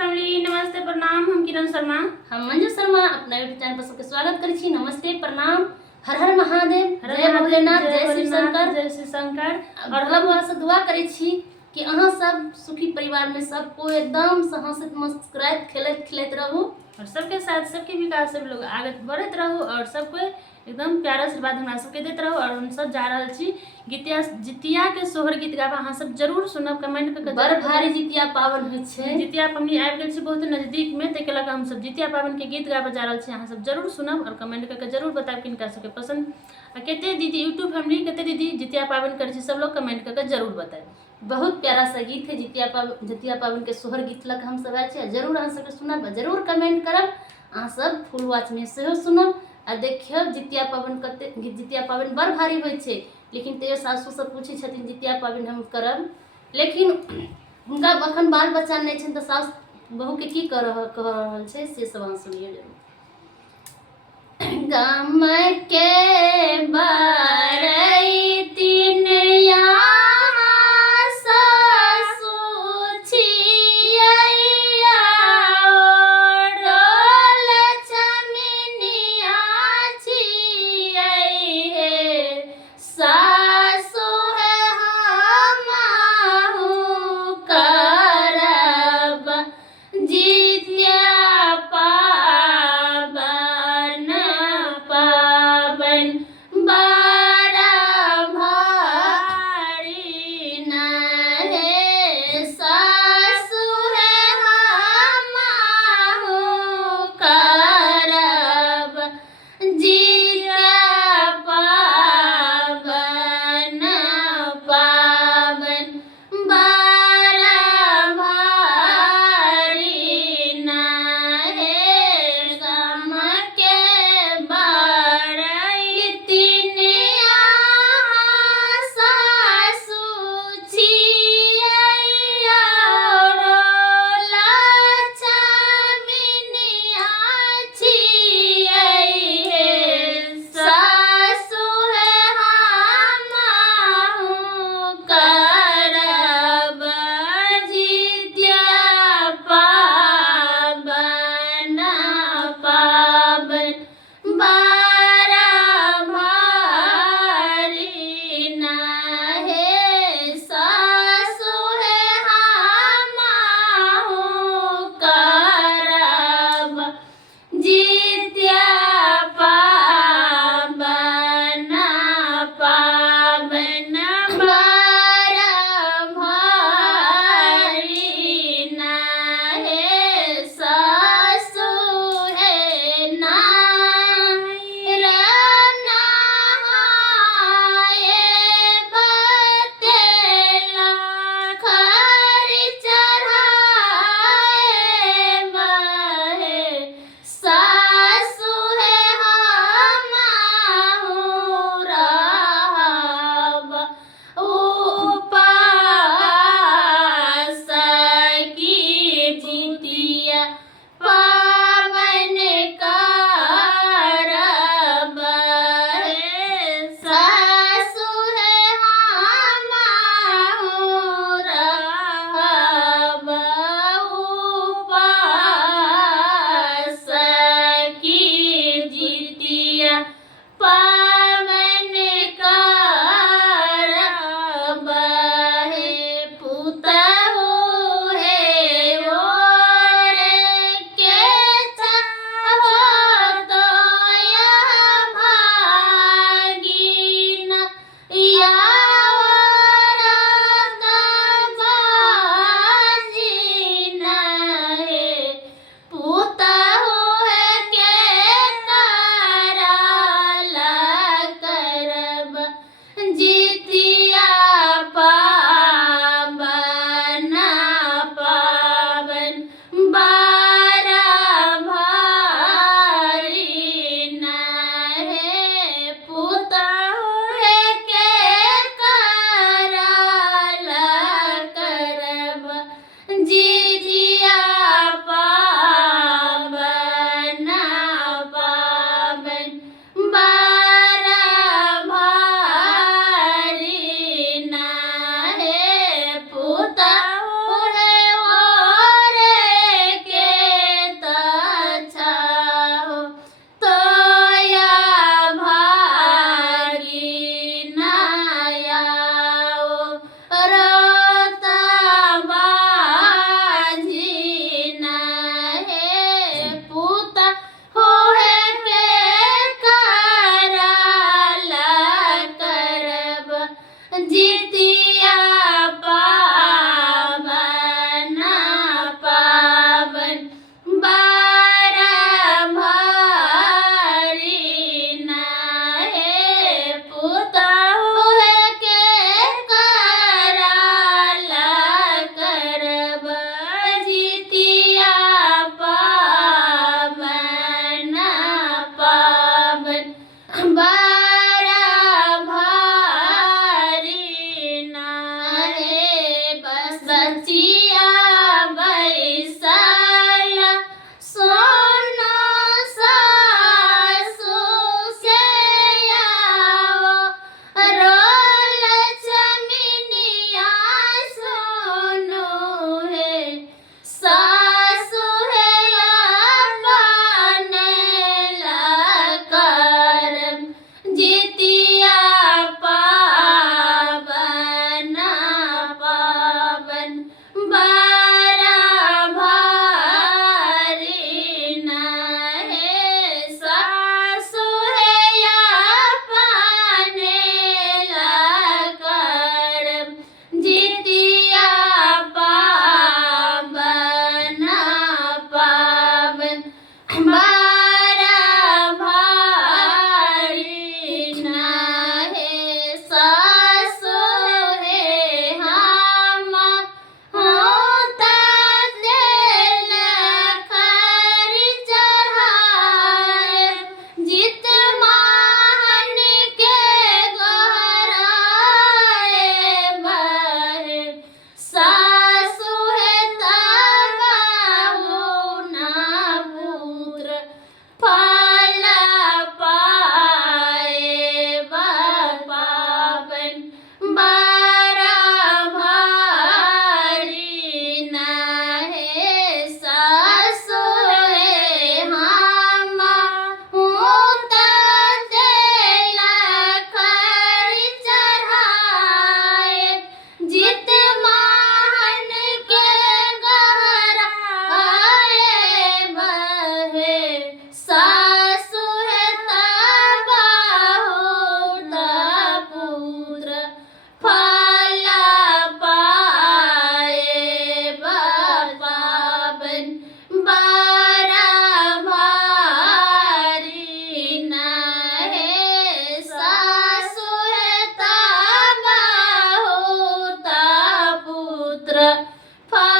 Family नमस्ते प्रणाम। हम किरण शर्मा, हम मंजू शर्मा अपना यूट्यूब चैनल पर सबके स्वागत करै छी। नमस्ते प्रणाम, हर हर महादेव, जय भोलेनाथ, जय शिव शंकर, जय श्री शंकर। और हम वहाँ से दुआ करै छी कि अहाँ सब सुखी परिवार में सब कोई एकदम से हंसत मुस्कुरात खेलत खिलत रहू और सबके साथ सबके विकास सब लोग आगे बढ़त रहू और सबको एकदम प्यारा आशीर्वाद हमरा सबके देते रहू। और हम सब जा रहल छी जितिया के सोहर गीत गाबा अहाँ सब जरूर सुनब, कमेंट करके। बड़ भारी जितिया पावन होइ छै। जितिया पबनी आबि गेल छै बहुत नजदीक में, ताहि के लऽ कऽ हम सब जितिया पावन के गीत गाबा जा रहल छी। अहाँ सब जरूर सुनब और कमेंट करके जरूर बताब किनका सबके पसंद आ कते दीदी यूट्यूब फैमिली कते दीदी जितिया पावन करै छी, सब लोग कमेंट करके जरूर बताएब। बहुत प्यारा सा गीत है जितिया पावन के सोहर गीत लग हम सब आयल छी। जरूर अहाँ सबके सुनब, जरूर कमेंट करब। अहाँ सब फुल वॉच में सेहो सुनब आ देखियौ जितिया पावन कते जितिया पावन बड़ भारी होइ छै। लेकिन तैयो सासू सब पूछै छथिन जितिया पावन हम करब, लेकिन हुनका अखन बाल बच्चा नहीं छनि तऽ सास बहू के की कह रहल छै से सब अहाँ सुनियौ जरूर। गाम के बारई तीन फागुन